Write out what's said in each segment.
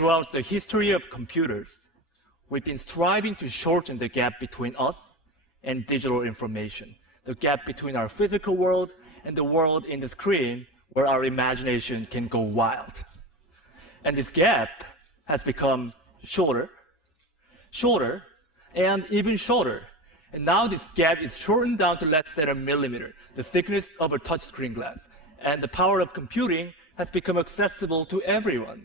Throughout the history of computers, we've been striving to shorten the gap between us and digital information, the gap between our physical world and the world in the screen where our imagination can go wild. And this gap has become shorter, shorter, and even shorter. And now this gap is shortened down to less than a millimeter, the thickness of a touchscreen glass. And the power of computing has become accessible to everyone.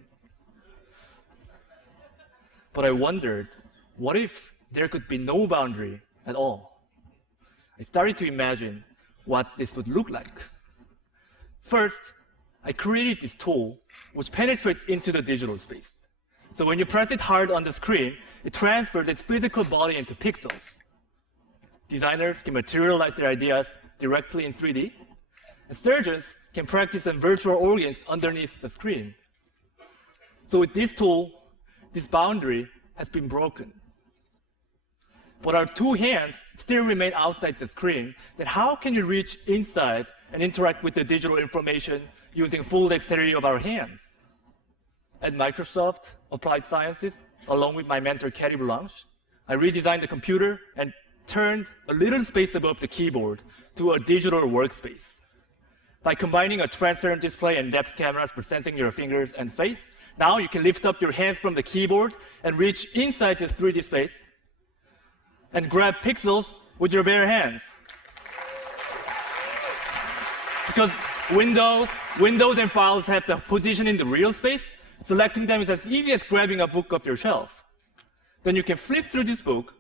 But I wondered, what if there could be no boundary at all? I started to imagine what this would look like. First, I created this tool which penetrates into the digital space. So when you press it hard on the screen, it transfers its physical body into pixels. Designers can materialize their ideas directly in 3D, and surgeons can practice on virtual organs underneath the screen. So with this tool, this boundary has been broken. But our two hands still remain outside the screen. Then how can you reach inside and interact with the digital information using full dexterity of our hands? At Microsoft Applied Sciences, along with my mentor, Katie Blanche, I redesigned the computer and turned a little space above the keyboard to a digital workspace. By combining a transparent display and depth cameras for sensing your fingers and face, now you can lift up your hands from the keyboard and reach inside this 3D space and grab pixels with your bare hands. Because Windows and files have the position in the real space, selecting them is as easy as grabbing a book off your shelf. Then you can flip through this book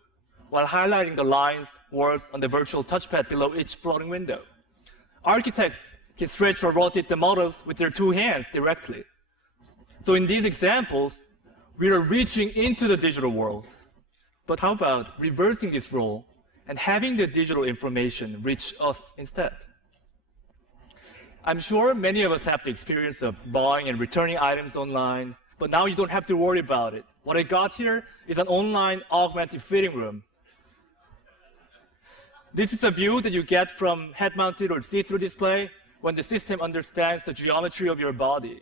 while highlighting the lines, words on the virtual touchpad below each floating window. Architects can stretch or rotate the models with their two hands directly. So in these examples, we are reaching into the digital world. But how about reversing this role and having the digital information reach us instead? I'm sure many of us have the experience of buying and returning items online, but now you don't have to worry about it. What I got here is an online augmented fitting room. This is a view that you get from head-mounted or see-through display when the system understands the geometry of your body.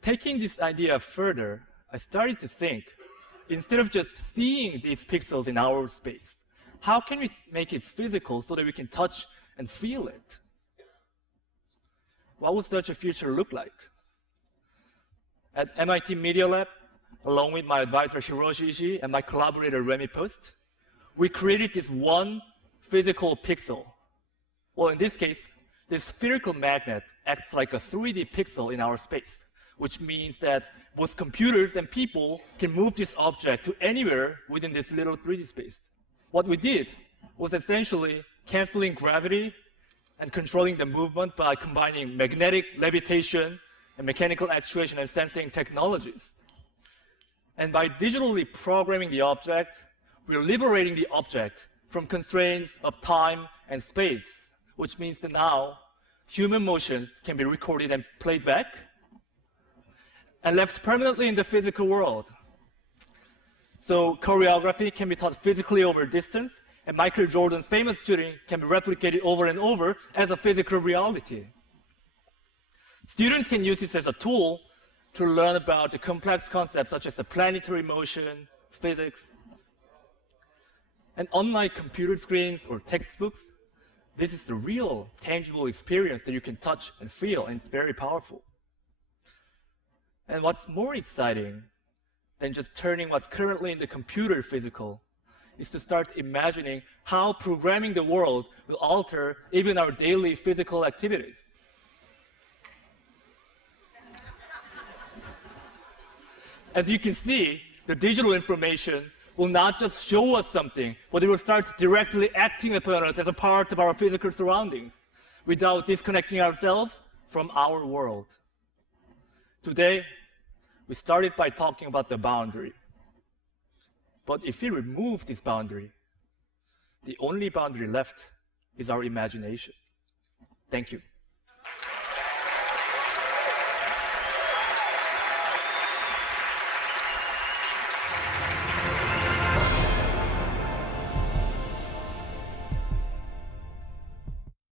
Taking this idea further, I started to think, instead of just seeing these pixels in our space, how can we make it physical so that we can touch and feel it? What would such a future look like? At MIT Media Lab, along with my advisor Hiroshi Ishii and my collaborator Remy Post, we created this one physical pixel. Well, in this case, this spherical magnet acts like a 3D pixel in our space, which means that both computers and people can move this object to anywhere within this little 3D space. What we did was essentially canceling gravity and controlling the movement by combining magnetic levitation and mechanical actuation and sensing technologies. And by digitally programming the object, we're liberating the object from constraints of time and space, which means that now human motions can be recorded and played back and left permanently in the physical world. So choreography can be taught physically over distance, and Michael Jordan's famous shooting can be replicated over and over as a physical reality. Students can use this as a tool to learn about the complex concepts such as the planetary motion, physics. And unlike computer screens or textbooks, this is the real, tangible experience that you can touch and feel, and it's very powerful. And what's more exciting than just turning what's currently in the computer physical is to start imagining how programming the world will alter even our daily physical activities. As you can see, the digital information will not just show us something, but it will start directly acting upon us as a part of our physical surroundings without disconnecting ourselves from our world. Today, we started by talking about the boundary. But if we remove this boundary, the only boundary left is our imagination. Thank you.